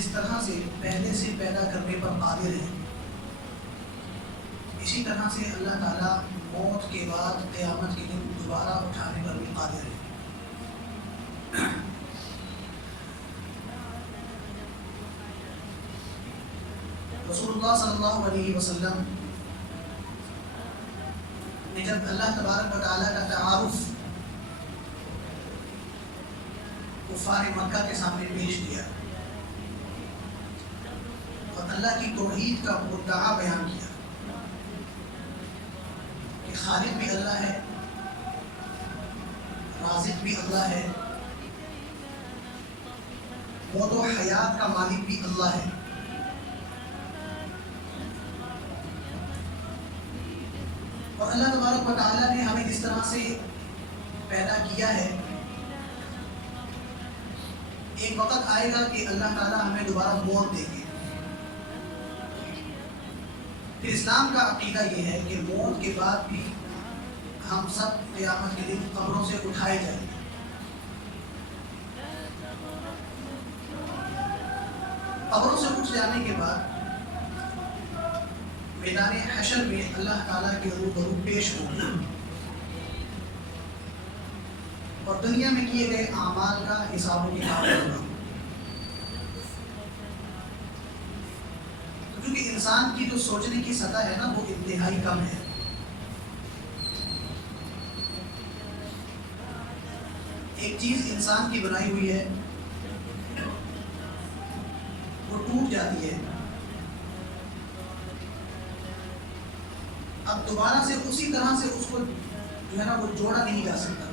جس طرح سے پہلے سے پیدا کرنے پر قادر ہے، اسی طرح سے اللہ تعالیٰ موت کے بعد قیامت کے دن دوبارہ اٹھانے پر بھی قادر ہے۔ رسول اللہ صلی اللہ علیہ وسلم نے جب اللہ تبارک و تعالیٰ کا تعارف کفار مکہ کے سامنے پیش کیا اور اللہ کی توحید کا مدعا بیان کیا کہ خالق بھی اللہ ہے، رازق بھی اللہ ہے، موت و حیات کا مالک بھی اللہ ہے، اور اللہ تبارک و تعالیٰ نے ہمیں جس طرح سے پیدا کیا ہے، ایک وقت آئے گا کہ اللہ تعالیٰ ہمیں دوبارہ موت دے گے۔ پھر اسلام کا عقیدہ یہ ہے کہ موت کے بعد بھی ہم سب قیامت کے دن قبروں سے اٹھائے جائیں گے۔ قبروں سے اٹھ جانے کے بعد میدان حشر میں اللہ تعالیٰ کے روبرو پیش ہوں گے اور دنیا میں کیے گئے اعمال کا حساب و کتاب ہوگا۔ کیونکہ انسان کی جو سوچنے کی سطح ہے نا وہ انتہائی کم ہے۔ ایک چیز انسان کی بنائی ہوئی ہے، وہ ٹوٹ جاتی ہے، اب دوبارہ سے اسی طرح سے اس کو جو ہے نا وہ جوڑا نہیں جا سکتا۔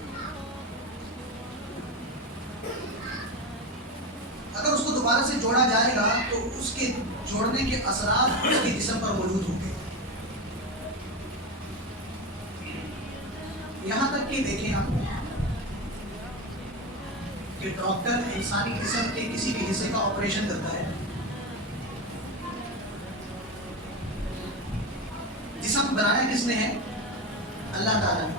اگر اس کو دوبارہ سے جوڑا جائے گا تو اس کے جوڑنے کے اثرات اس کے جسم پر موجود ہوں گے۔ یہاں تک کہ دیکھیں ہم کہ ڈاکٹر انسانی جسم کے کسی بھی حصے کا آپریشن کرتا ہے، جسم بنایا کس نے ہے؟ اللہ تعالیٰ نے۔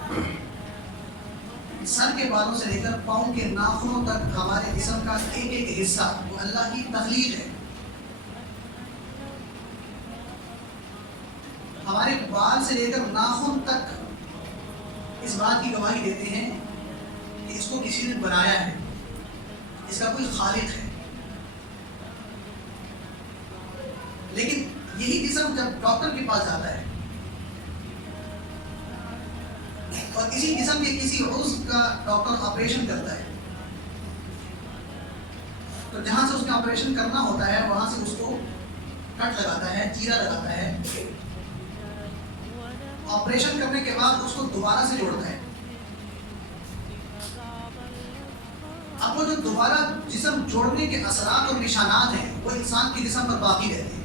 سر کے بالوں سے لے کر پاؤں کے ناخنوں تک ہمارے جسم کا ایک ایک حصہ وہ اللہ کی تخلیق ہے۔ ہمارے بال سے لے کر ناخن تک اس بات کی گواہی دیتے ہیں کہ اس کو کسی نے بنایا ہے، اس کا کوئی خالق ہے۔ لیکن یہی جسم جب ڈاکٹر کے پاس جاتا ہے اور اسی جسم کے کسی عضو کا ڈاکٹر آپریشن کرتا ہے، تو جہاں سے اس نے آپریشن کرنا ہوتا ہے وہاں سے اس کو کٹ لگاتا ہے، چیرا لگاتا ہے، آپریشن کرنے کے بعد اس کو دوبارہ سے جوڑتا ہے۔ اب وہ جو دوبارہ جسم جوڑنے کے اثرات اور نشانات ہیں وہ انسان کے جسم پر باقی رہتے ہیں۔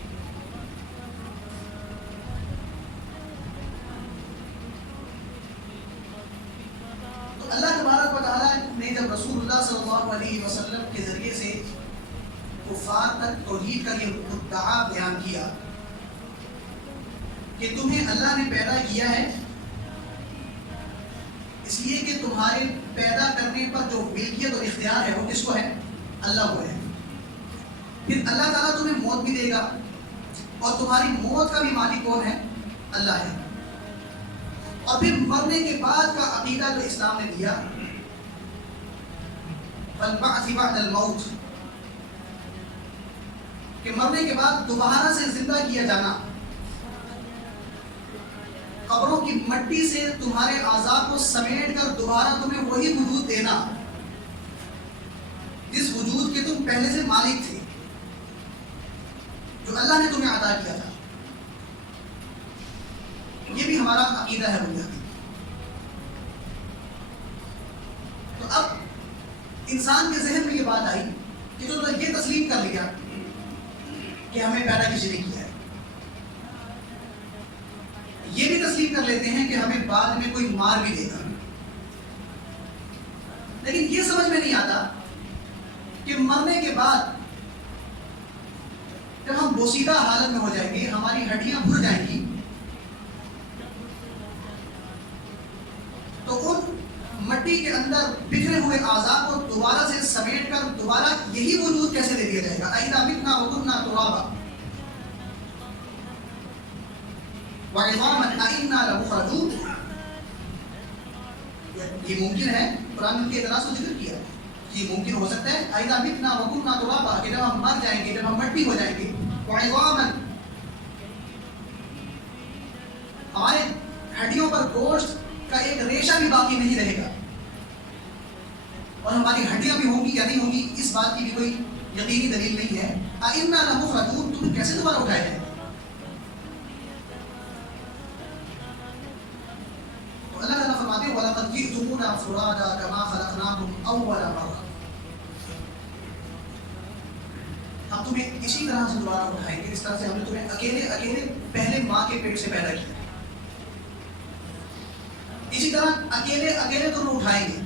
اللہ تبارک و تعالیٰ نے جب رسول اللہ صلی اللہ علیہ وسلم کے ذریعے سے کفار تک توحید کا یہ مدعا بیان کیا کہ تمہیں اللہ نے پیدا کیا ہے اس لیے کہ تمہارے پیدا کرنے پر جو ملکیت اور اختیار ہے وہ کس کو ہے؟ اللہ کو ہے۔ پھر اللہ تعالیٰ تمہیں موت بھی دے گا اور تمہاری موت کا بھی مالک کون ہے؟ اللہ ہے۔ اور پھر مرنے کے بعد کا عقیدہ جو اسلام نے دیا، فالبعث بعد الموت، کہ مرنے کے بعد دوبارہ سے زندہ کیا جانا، قبروں کی مٹی سے تمہارے اعضاء کو سمیٹ کر دوبارہ تمہیں وہی وجود دینا جس وجود کے تم پہلے سے مالک تھے، جو اللہ نے تمہیں عطا کیا تھا۔ یہ بھی ہمارا عقیدہ ہے بنیادی۔ تو اب انسان کے ذہن میں یہ بات آئی کہ جو یہ تسلیم کر لیا کہ ہمیں پیدا کسی نے کیا ہے، یہ بھی تسلیم کر لیتے ہیں کہ ہمیں بعد میں کوئی مار بھی دے گا، لیکن یہ سمجھ میں نہیں آتا کہ مرنے کے بعد جب ہم بوسیدہ حالت میں ہو جائیں گے، ہماری ہڈیاں بھر جائیں گی، تو ان مٹی کے اندر بکھرے ہوئے اعضاء کو دوبارہ سے سمیٹ کر دوبارہ یہی وجود کیسے دے دیا جائے گا؟ اِذَا مِتْنَا وعظاما أئنا لمخرجون. یہ ممکن ہے، قرآن نے ان کے اعتراض کو ذکر کیا، یہ ممکن ہو سکتا ہے اذا متنا وكنا ترابا، کہ جب ہم مر جائیں گے، جب ہم مٹی ہو جائیں گے، وعظاما، ہمارے ہڈیوں پر گوشت کا ایک ریشہ بھی باقی نہیں رہے گا، اور ہماری ہڈیاں بھی ہوں گی یا نہیں ہوں گی اس بات کی بھی کوئی یقینی دلیل نہیں ہے. اِنَّا لَمُخْرَجُونَ، تمہیں کیسے دوبارہ اٹھایا جائے گا؟ تو اللہ تعالیٰ فرماتے ہیں وَلَقَدْ جِئْتُمُونَا فُرَادَىٰ كَمَا خَلَقْنَاكُمْ أَوَّلَ مَرَّةٍ، ہم تمہیں اسی طرح سے دوبارہ اٹھائیں گے، اس طرح سے ہم نے تمہیں اکیلے پہلے ماں کے پیٹ سے پیدا کیا، اسی طرح اکیلے تمہیں اٹھائیں گے.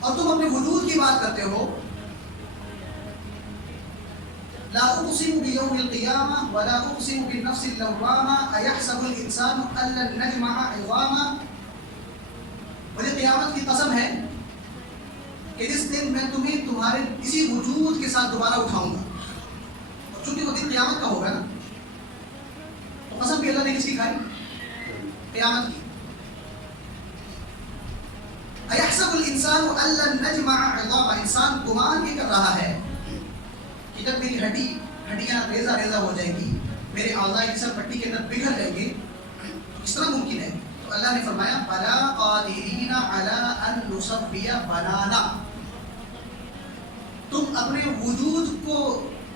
اور تم اپنے وجود کی بات کرتے ہو، لا اقسم بیوم القیامہ ولا اقسم بالنفس اللوامہ ایحسب الانسان ان لن نجمع عظاما، مجھے قیامت کی قسم ہے کہ جس دن میں تمہیں تمہارے اسی وجود کے ساتھ دوبارہ اٹھاؤں گا. اور چونکہ وہ دن قیامت کا ہوگا نا، تو قسم بھی اللہ نے کس کی کھائی؟ قیامت کی. ایحسب الانسان ان لن نجمع عظاما، انسان گمان یہ کر رہا ہے کہ جب میری ہڈیاں ریزہ ہو جائیں گی، میرے اعضاء جسم مٹی کے اندر بکھر جائیں گے، تو کس طرح ممکن ہے؟ تو اللہ نے فرمایا بلا قادرین علی ان نسوی بنانا، تم اپنے وجود کو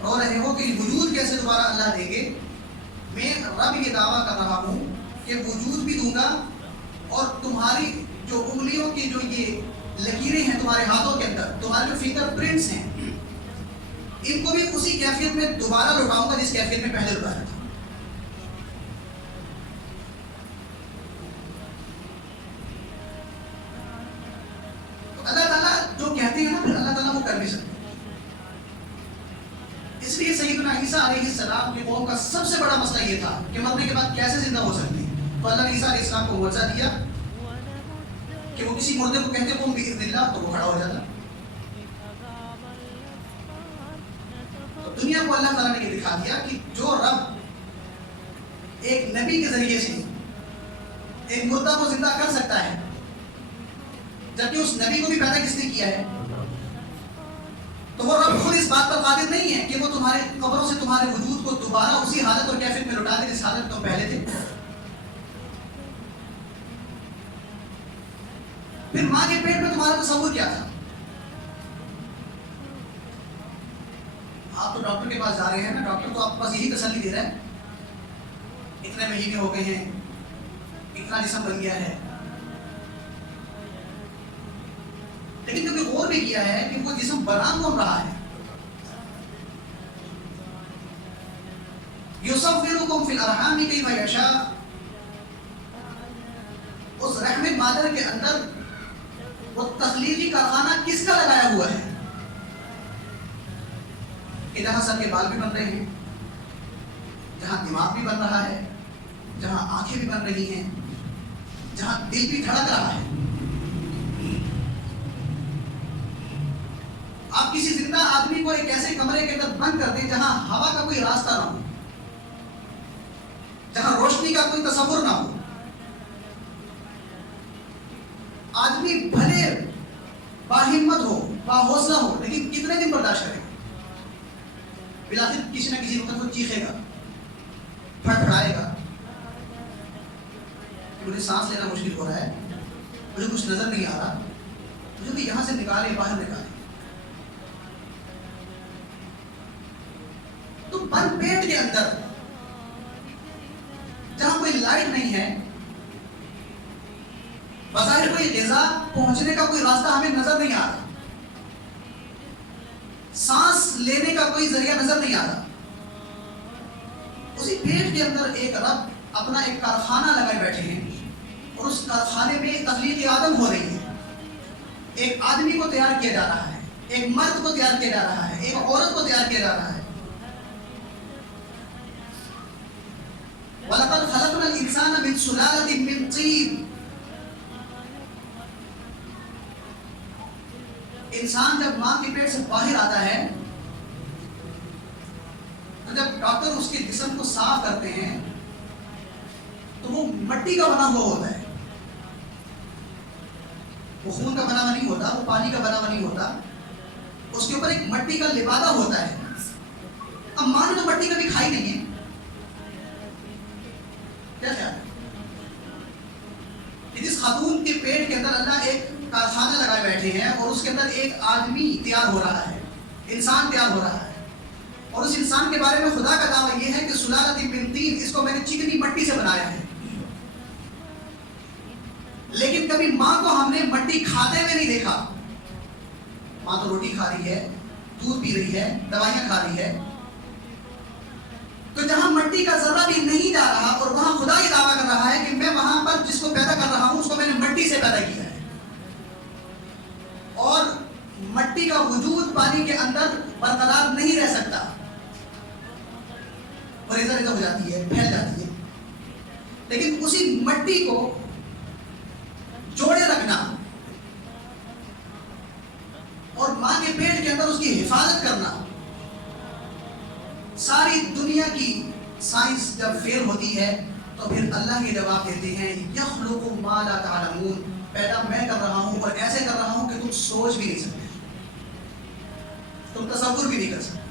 رو رہے ہو کہ وجود کیسے دوبارہ اللہ دیں گے. میں رب یہ دعویٰ کر رہا ہوں کہ وجود بھی دوں گا، اور تمہاری جو انگلیوں کی جو یہ لکیریں ہیں تمہارے ہاتھوں کے اندر، تمہارے جو فنگر پرنٹس ہیں، ان کو بھی اسی کیفیت میں دوبارہ لوٹاؤں گا جس کیفیت میں پہلے لوٹایا تھا. تو اللہ تعالیٰ جو کہتے ہیں نا، پھر اللہ تعالیٰ وہ کر بھی سکتے. اس لیے سیدنا عیسیٰ علیہ السلام کی قوم کا سب سے بڑا مسئلہ یہ تھا کہ مرنے کے بعد کیسے زندہ ہو سکتے ہیں. تو اللہ نے عیسیٰ علیہ السلام کو معجزہ دیا کہ وہ کسی مردے کو کہتے قم بإذن اللہ، تو وہ کھڑا ہو جاتا. تو دنیا کو اللہ تعالیٰ نے یہ دکھا دیا کہ جو رب ایک نبی کے ذریعے سے ایک مردہ کو زندہ کر سکتا ہے، جبکہ اس نبی کو بھی پیدا کس نے کیا ہے، تو وہ رب خود اس بات پر قادر نہیں ہے کہ وہ تمہارے قبروں سے تمہارے وجود کو دوبارہ اسی حالت اور کیفیت میں لوٹا دے جس حالت میں تم پہلے تھے. پھر ماں کے پیٹ میں تمہارا تصور کیا تھا؟ آپ تو ڈاکٹر کے پاس جا رہے ہیں نا، ڈاکٹر تو آپ کے پاس یہی تسلی دے رہا ہے اتنے مہینے ہو گئے ہیں، اتنا جسم بن گیا ہے، لیکن کبھی غور بھی کیا ہے کہ وہ جسم بنا کون رہا ہے؟ یصورکم فی الارحام کیف یشاء، اس رحم مادر کے اندر وہ تخلیقی کارخانہ کس کا لگایا ہوا ہے کہ جہاں سر کے بال بھی بن رہے ہیں، جہاں دماغ بھی بن رہا ہے، جہاں آنکھیں بھی بن رہی ہیں، جہاں دل بھی دھڑک رہا ہے. آپ کسی زندہ آدمی کو ایک ایسے کمرے کے اندر بند کر دیں جہاں ہوا کا کوئی راستہ نہ ہو، جہاں روشنی کا کوئی تصور نہ ہو. آدمی بھلے باہمت ہو، باحوصلہ ہو، لیکن کتنے دن برداشت کرے گا؟ بلاخر کسی نہ کسی وقت وہ چیخے گا، پھڑپھڑائے گا کہ مجھے سانس لینا مشکل ہو رہا ہے، مجھے کچھ نظر نہیں آ رہا، مجھے بھی یہاں سے نکالے، باہر نکالے. تو بند پیٹ کے اندر جہاں کوئی لائٹ نہیں ہے، بظاہر کوئی غذا پہنچنے کا کوئی راستہ ہمیں نظر نہیں آ رہا، سانس لینے کا کوئی ذریعہ نظر نہیں آ رہا، اسی پیٹ کے اندر ایک رب اپنا ایک کارخانہ لگائے بیٹھے ہیں، اور اس کارخانے میں تخلیق آدم ہو رہی ہے. ایک آدمی کو تیار کیا جا رہا ہے، ایک مرد کو تیار کیا جا رہا ہے، ایک عورت کو تیار کیا جا رہا ہے. وَلَقَدْ خَلَقْنَا الْإِنسَانَ مِنْ سُلَالَةٍ مِنْ طِينٍ، انسان جب ماں کے پیٹ سے باہر آتا ہے تو جب ڈاکٹر اس کے جسم کو صاف کرتے ہیں تو وہ مٹی کا بنا ہوا ہوتا ہے، وہ خون کا بنا ہوا نہیں ہوتا، وہ پانی کا بنا ہوا نہیں ہوتا، اس کے اوپر ایک مٹی کا لبادہ ہوتا ہے۔ اب ماں نے تو مٹی کبھی کھائی نہیں ہے، کیا خیال ہے؟ جس خاتون کے پیٹ کے اندر اللہ ایک کارخانہ لگائے بیٹھے ہیں اور اس کے اندر ایک آدمی تیار ہو رہا ہے، انسان تیار ہو رہا ہے، اور اس انسان کے بارے میں خدا کا دعویٰ یہ ہے کہ سلالۃ من طین، اس کو میں نے چکنی مٹی سے بنایا ہے، لیکن کبھی ماں کو ہم نے مٹی کھاتے ہوئے نہیں دیکھا۔ ماں تو روٹی کھا رہی ہے، دودھ پی رہی ہے، دوائیاں کھا رہی ہے، تو جہاں مٹی کا ذرہ بھی نہیں جا رہا اور وہاں خدا یہ دعویٰ کر رہا ہے کہ میں وہاں پر جس کو پیدا کر رہا ہوں اس کو میں نے مٹی سے پیدا کیا ہے، اور مٹی کا وجود پانی کے اندر برقرار نہیں رہ سکتا، اور ادھر ادھر ہو جاتی ہے، پھیل جاتی ہے، لیکن اسی مٹی کو جوڑے رکھنا اور ماں کے پیٹ کے اندر اس کی حفاظت کرنا، ساری دنیا کی سائنس جب فیل ہوتی ہے تو پھر اللہ یہ جواب دیتے ہیں یخلق ما لا تعلمون، پیدا میں کر رہا ہوں اور ایسے کر رہا ہوں کہ تم سوچ بھی نہیں سکتے، تم تصور بھی نہیں کر سکتے۔